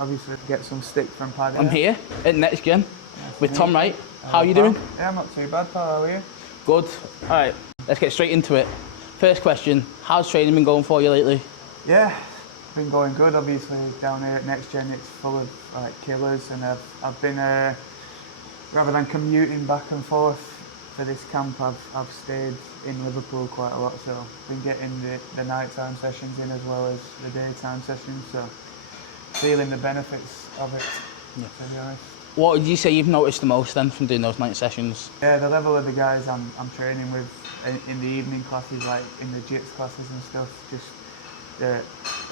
obviously get some stick from Paddy. I'm here at Next Gen with Tom Wright. How are you doing? Yeah, I'm not too bad, pal. How are you? Good. All right, let's get straight into it. First question, how's training been going for you lately? Yeah, been going good. Obviously, down here at Next Gen, it's full of like killers, and I've been rather than commuting back and forth for this camp, I've stayed in Liverpool quite a lot. So been getting the nighttime sessions in as well as the daytime sessions. So feeling the benefits of it. Yeah. To be honest. What would you say you've noticed the most then from doing those night sessions? Yeah, the level of the guys I'm training with in the evening classes, like in the jits classes and stuff, just they're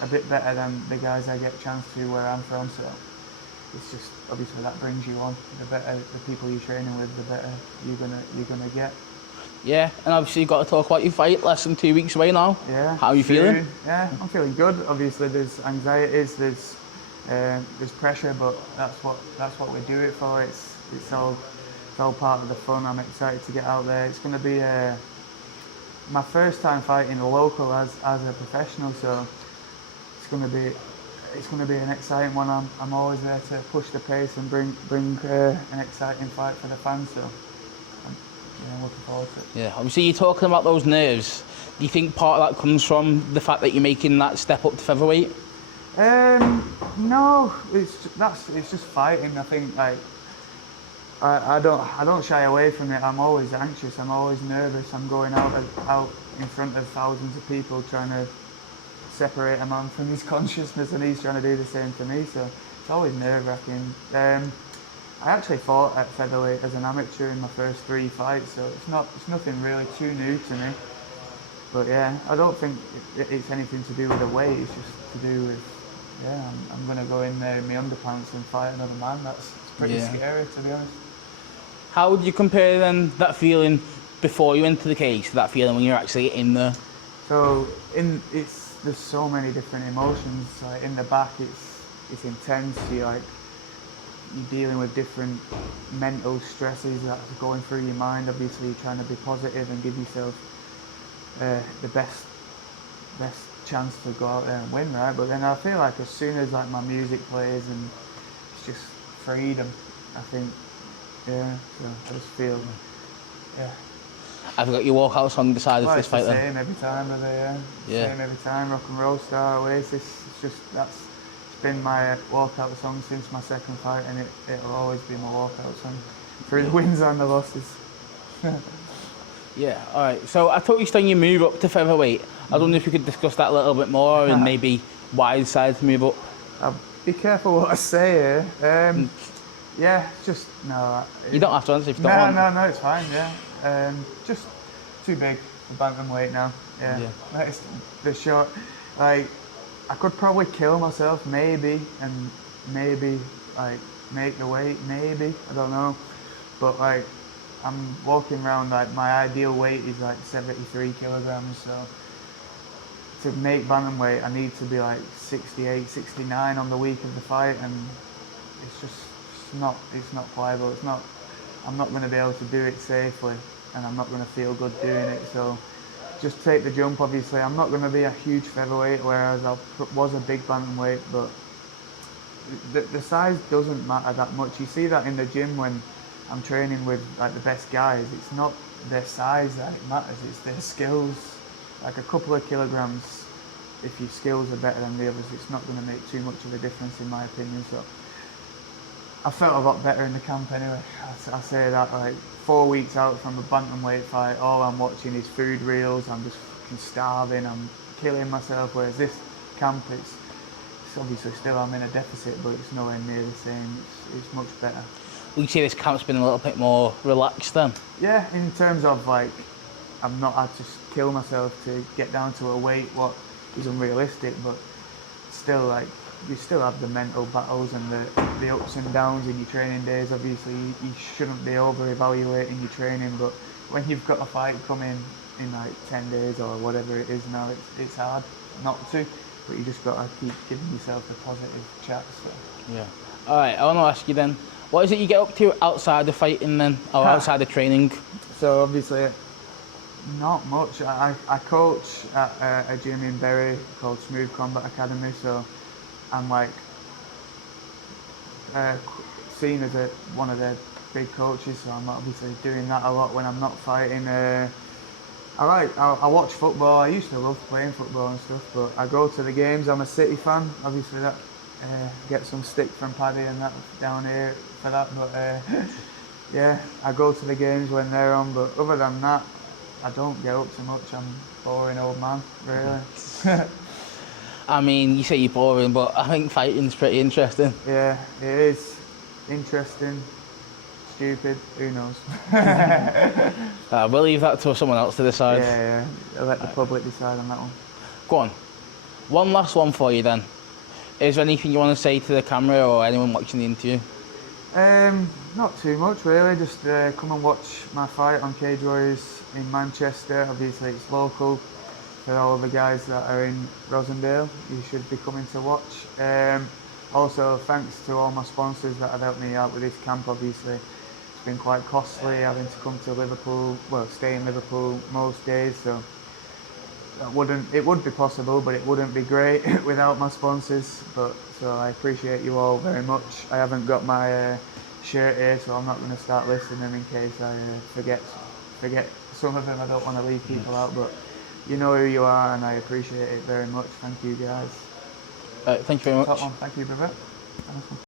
a bit better than the guys I get a chance to where I'm from. So it's just obviously that brings you on. The better the people you're training with, the better you're gonna get. Yeah, and obviously you've got to talk about your fight less than 2 weeks away now. Yeah. How are you feeling? Yeah, I'm feeling good. Obviously, there's anxieties, there's pressure, but that's what we do it for. It's all part of the fun. I'm excited to get out there. It's going to be my first time fighting a local as a professional, so it's going to be an exciting one. I'm always there to push the pace and bring an exciting fight for the fans. So I'm looking forward to it. Yeah, obviously you're talking about those nerves. Do you think part of that comes from the fact that you're making that step up to featherweight? No, it's just fighting. I think like I don't shy away from it. I'm always anxious. I'm always nervous. I'm going out in front of thousands of people trying to separate a man from his consciousness, and he's trying to do the same to me. So it's always nerve-wracking. I actually fought at featherweight as an amateur in my first 3 fights, so it's nothing really too new to me. But yeah, I don't think it's anything to do with the weight. It's just to do with I'm gonna go in there in my underpants and fight another man. It's pretty scary, to be honest. How would you compare then that feeling before you enter the cage to that feeling when you're actually in there? So there's so many different emotions. Like in the back, it's intense. You're dealing with different mental stresses that are going through your mind. Obviously, you're trying to be positive and give yourself the best chance to go out there and win, right? But then I feel like as soon as like my music plays and it's just freedom, I think, so I just feel, Have you got your walkout song decided for this fight then? Same every time, same every time. Rock and Roll Star, Oasis. It's been my walkout song since my second fight, and it'll always be my walkout song through the wins and the losses. Yeah, all right. So I thought you started your move up to featherweight. I don't know if you could discuss that a little bit more and maybe why you decided to move up. Be careful what I say here. No. You don't have to answer if you don't want. No, it's fine. Yeah, just too big for bantamweight now. Yeah. It's the short. Like I could probably kill myself, maybe, and maybe like make the weight, maybe, I don't know, but like I'm walking around like my ideal weight is like 73 kilograms, so to make bantamweight I need to be like 68, 69 on the week of the fight, and it's not pliable. I'm not going to be able to do it safely, and I'm not going to feel good doing it, so just take the jump. Obviously I'm not going to be a huge featherweight, whereas I was a big bantamweight, but the size doesn't matter that much. You see that in the gym when I'm training with like the best guys. It's not their size that it matters, it's their skills. Like a couple of kilograms, if your skills are better than the others, it's not going to make too much of a difference in my opinion. So I felt a lot better in the camp anyway. I say that like 4 weeks out from a bantamweight fight, all I'm watching is food reels. I'm just fucking starving. I'm killing myself. Whereas this camp, it's obviously still I'm in a deficit, but it's nowhere near the same. It's much better. Would you say this camp's been a little bit more relaxed then? Yeah, in terms of like I've not had to kill myself to get down to a weight what is unrealistic, but still like you still have the mental battles and the ups and downs in your training days. Obviously you shouldn't be over evaluating your training, but when you've got a fight coming in like 10 days or whatever it is now, it's hard not to, but you just got to keep giving yourself the positive chat. So. Yeah. All right, I want to ask you then, what is it you get up to outside the fighting then, or outside the training? So obviously not much. I coach at a gym in Bury called Smooth Combat Academy, so I'm like seen as one of their big coaches, so I'm obviously doing that a lot when I'm not fighting. I watch football. I used to love playing football and stuff, but I go to the games. I'm a City fan. Obviously, that get some stick from Paddy and that down here for that. But yeah, I go to the games when they're on. But other than that, I don't get up too much. I'm a boring old man, really. I mean, you say you're boring, but I think fighting's pretty interesting. Yeah, it is interesting. Stupid, who knows? We'll leave that to someone else to decide. Yeah, I'll let the public decide on that one. Go on. One last one for you then. Is there anything you want to say to the camera or anyone watching the interview? Not too much really, just come and watch my fight on Cage Warriors in Manchester. Obviously it's local for all the guys that are in Rosendale. You should be coming to watch. Also thanks to all my sponsors that have helped me out with this camp. Obviously it's been quite costly having to come to Liverpool, well stay in Liverpool most days, so it would be possible, but it wouldn't be great without my sponsors. So I appreciate you all very much. I haven't got my shirt here, so I'm not going to start listing them in case I forget some of them. I don't want to leave people out, but you know who you are, and I appreciate it very much. Thank you, guys. Thank you very much. Top one. Thank you, brother.